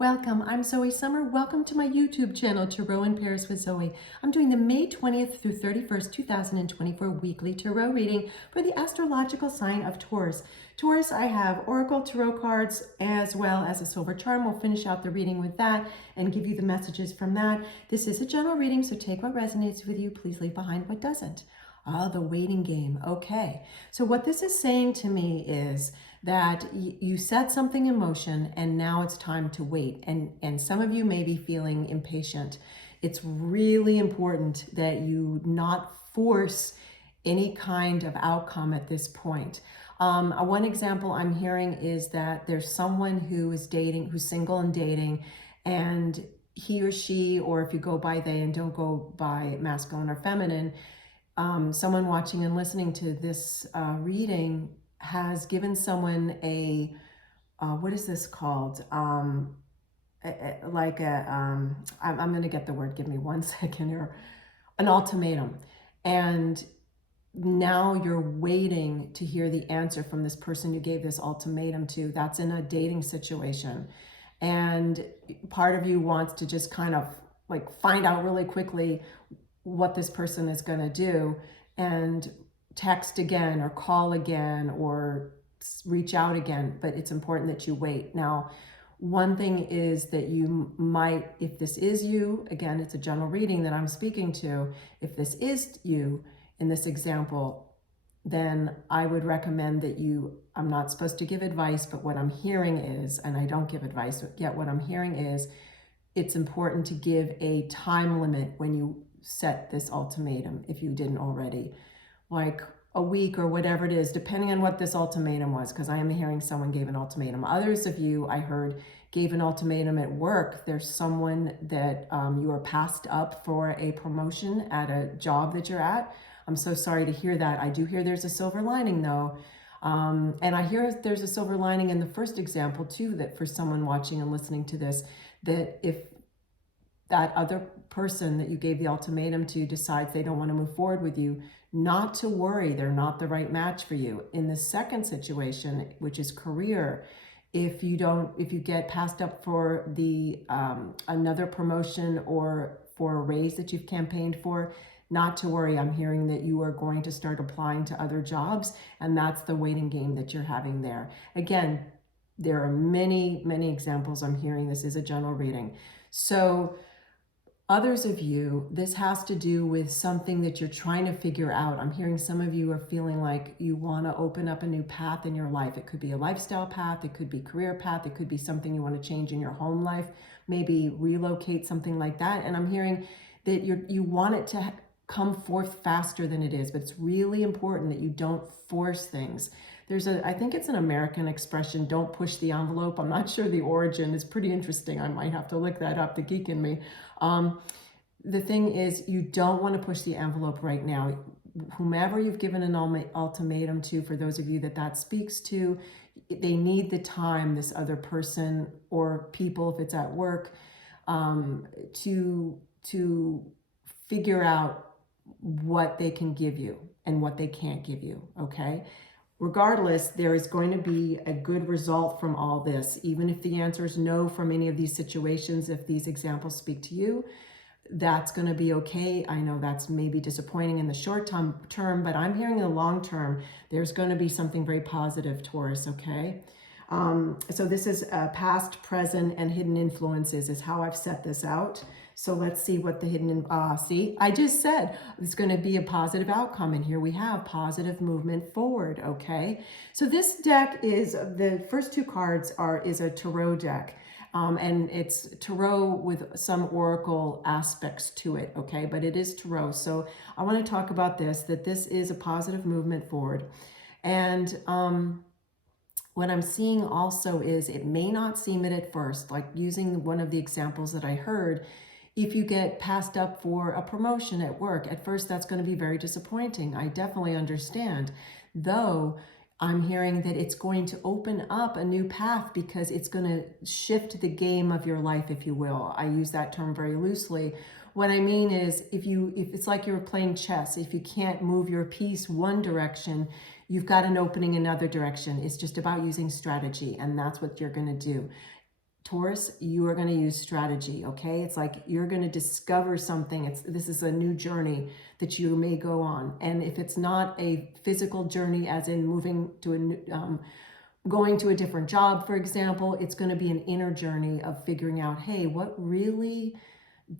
Welcome, I'm Zoe Summer. Welcome to my YouTube channel, Tarot in Paris with Zoe. I'm doing the May 20th through 31st, 2024 weekly tarot reading for the astrological sign of Taurus. Taurus, I have Oracle Tarot cards as well as a silver charm. We'll finish out the reading with that and give you the messages from that. This is a general reading, so take what resonates with you. Please leave behind what doesn't. The waiting game. Okay. So what this is saying to me is that you set something in motion and now it's time to wait. And some of you may be feeling impatient. It's really important that you not force any kind of outcome at this point. One example I'm hearing is that there's someone who is dating, who's single and dating, and he or she, or if you go by they and don't go by masculine or feminine, someone watching and listening to this reading has given someone a, what is this called? I'm going to get the word, give me 1 second here, an ultimatum. And now you're waiting to hear the answer from this person you gave this ultimatum to. That's in a dating situation. And part of you wants to just kind of like find out really quickly what this person is going to do and text again or call again or reach out again, but it's important that you wait. Now, one thing is that you might, if this is you, again, it's a general reading that I'm speaking to, if this is you in this example, then I would recommend that I'm not supposed to give advice, but what I'm hearing is, and I don't give advice, yet what I'm hearing is, it's important to give a time limit when you set this ultimatum, if you didn't already, like a week or whatever it is, depending on what this ultimatum was, because I am hearing someone gave an ultimatum. Others of you, I heard, gave an ultimatum at work. There's someone that you are passed up for a promotion at a job that you're at. I'm so sorry to hear that. I do hear there's a silver lining though. And I hear there's a silver lining in the first example too, that for someone watching and listening to this, that if that other person that you gave the ultimatum to decides they don't want to move forward with you, not to worry, they're not the right match for you. In the second situation, which is career, if you get passed up for the another promotion or for a raise that you've campaigned for, not to worry. I'm hearing that you are going to start applying to other jobs, and that's the waiting game that you're having there. Again, there are many, many examples I'm hearing. This is a general reading. So others of you, this has to do with something that you're trying to figure out. I'm hearing some of you are feeling like you want to open up a new path in your life. It could be a lifestyle path. It could be career path. It could be something you want to change in your home life, maybe relocate, something like that. And I'm hearing that you want it to come forth faster than it is, but it's really important that you don't force things. I think it's an American expression, don't push the envelope. I'm not sure the origin. It's pretty interesting. I might have to look that up, the geek in me. The thing is, you don't want to push the envelope right now. Whomever you've given an ultimatum to, for those of you that speaks to, they need the time, this other person or people, if it's at work, to figure out what they can give you and what they can't give you, okay? Regardless, there is going to be a good result from all this. Even if the answer is no from any of these situations, if these examples speak to you, that's going to be okay. I know that's maybe disappointing in the short term, but I'm hearing in the long term, there's going to be something very positive, Taurus, okay? So this is past, present, and hidden influences is how I've set this out. So let's see what the hidden, see, I just said it's going to be a positive outcome. And here we have positive movement forward, okay? So this deck is, the first two cards is a tarot deck. And it's tarot with some oracle aspects to it, okay? But it is tarot. So I want to talk about this, that this is a positive movement forward. And what I'm seeing also is it may not seem it at first, like using one of the examples that I heard, if you get passed up for a promotion at work, at first that's going to be very disappointing. I definitely understand, though I'm hearing that it's going to open up a new path because it's going to shift the game of your life, if you will. I use that term very loosely. What I mean is if it's like you're playing chess, if you can't move your piece one direction, you've got an opening in another direction. It's just about using strategy, and that's what you're going to do. Taurus, you are going to use strategy, okay? It's like you're going to discover something. This is a new journey that you may go on. And if it's not a physical journey, as in moving to a new, going to a different job, for example, it's going to be an inner journey of figuring out, hey, what really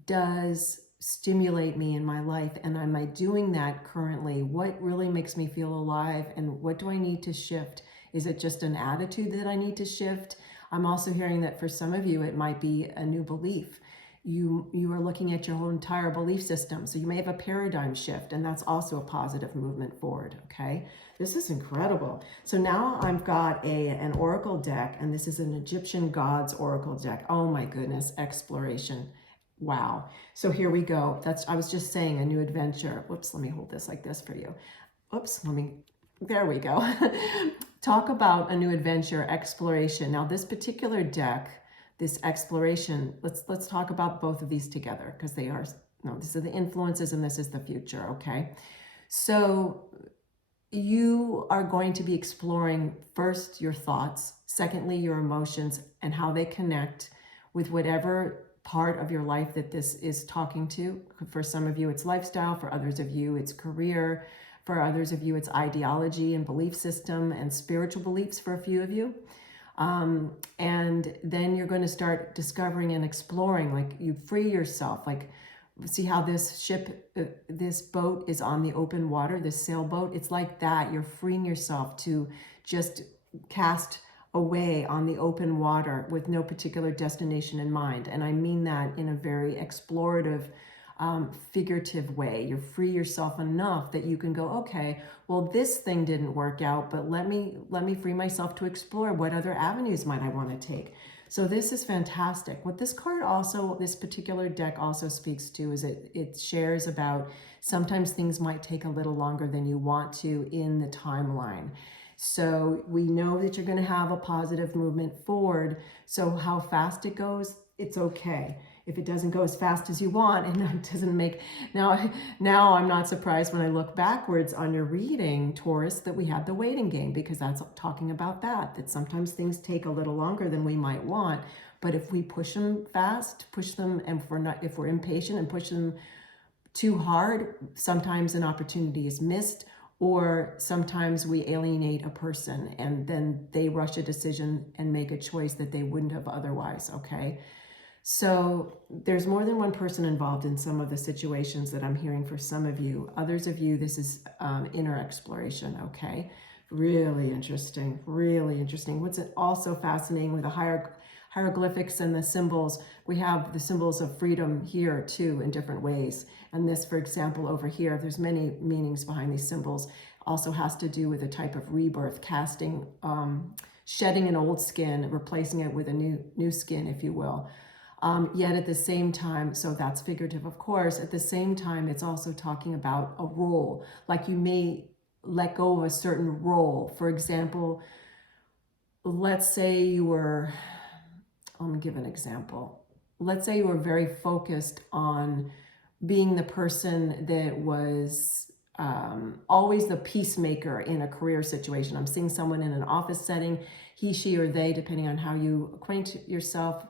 does stimulate me in my life, and am I doing that currently? What really makes me feel alive, and what do I need to shift? Is it just an attitude that I need to shift? I'm also hearing that for some of you, it might be a new belief. You are looking at your whole entire belief system. So you may have a paradigm shift, and that's also a positive movement forward, okay? This is incredible. So now I've got an oracle deck, and this is an Egyptian gods oracle deck. Oh my goodness, exploration. Wow. So here we go. I was just saying, a new adventure. Whoops, let me hold this like this for you. Oops, there we go. Talk about a new adventure, exploration. Now this particular deck, this exploration, let's talk about both of these together, because these are the influences and this is the future, okay? So you are going to be exploring first your thoughts, secondly your emotions and how they connect with whatever part of your life that this is talking to. For some of you it's lifestyle, for others of you it's career, for others of you it's ideology and belief system and spiritual beliefs for a few of you. And then you're going to start discovering and exploring, like you free yourself, like see how this ship, this boat is on the open water, this sailboat, it's like that. You're freeing yourself to just cast away on the open water with no particular destination in mind. And I mean that in a very explorative, figurative way. You free yourself enough that you can go, okay, well, this thing didn't work out, but let me free myself to explore what other avenues might I want to take. So this is fantastic. What this card also, this particular deck also speaks to is it shares about sometimes things might take a little longer than you want to in the timeline. So we know that you're going to have a positive movement forward. So how fast it goes, it's okay. If it doesn't go as fast as you want, and that doesn't make, now I'm not surprised when I look backwards on your reading, Taurus, that we had the waiting game, because that's talking about that sometimes things take a little longer than we might want. But if we push them fast, push them, and if we're impatient and push them too hard, sometimes an opportunity is missed, or sometimes we alienate a person and then they rush a decision and make a choice that they wouldn't have otherwise, okay? So there's more than one person involved in some of the situations that I'm hearing for some of you. Others of you, this is inner exploration, okay? Really interesting, really interesting. What's also fascinating with the hieroglyphics and the symbols, we have the symbols of freedom here too in different ways. And this, for example, over here, there's many meanings behind these symbols, also has to do with a type of rebirth, casting, shedding an old skin, replacing it with a new skin, if you will. Yet at the same time, so that's figurative, of course, at the same time, it's also talking about a role, like you may let go of a certain role. For example, let's say you were, let me give an example. Let's say you were very focused on being the person that was always the peacemaker in a career situation. I'm seeing someone in an office setting, he, she, or they, depending on how you acquaint yourself,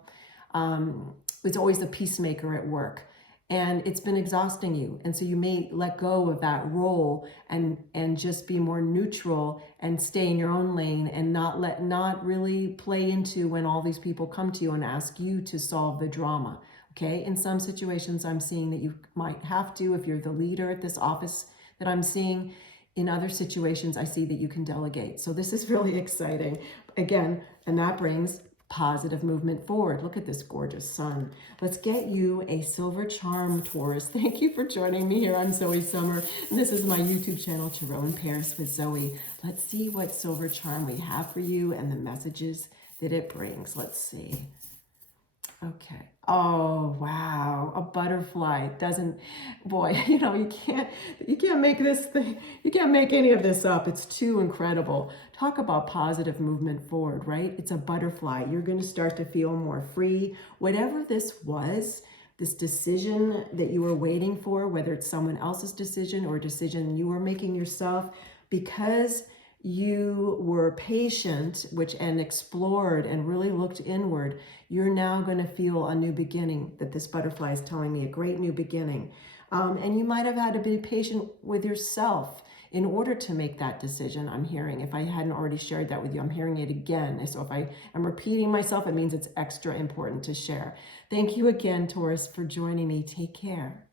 it's always the peacemaker at work, and it's been exhausting you. And so you may let go of that role and just be more neutral and stay in your own lane and not really play into when all these people come to you and ask you to solve the drama. Okay. In some situations, I'm seeing that you might have to, if you're the leader at this office that I'm seeing. In other situations, I see that you can delegate. So this is really exciting. Again, and that brings positive movement forward. Look at this gorgeous sun. Let's get you a silver charm, Taurus. Thank you for joining me here. I'm Zoe Summer, and this is my YouTube channel, Tarot in Paris with Zoe. Let's see what silver charm we have for you and the messages that it brings. Let's see. Okay. Oh, wow. A butterfly doesn't, boy, you know, you can't make this thing, you can't make any of this up. It's too incredible. Talk about positive movement forward, right? It's a butterfly. You're going to start to feel more free. Whatever this was, this decision that you were waiting for, whether it's someone else's decision or a decision you were making yourself, because you were patient, and explored and really looked inward, you're now going to feel a new beginning, that this butterfly is telling me, a great new beginning. And you might have had to be patient with yourself in order to make that decision. I'm hearing, if I hadn't already shared that with you, I'm hearing it again. So if I am repeating myself, it means it's extra important to share. Thank you again, Taurus, for joining me. Take care.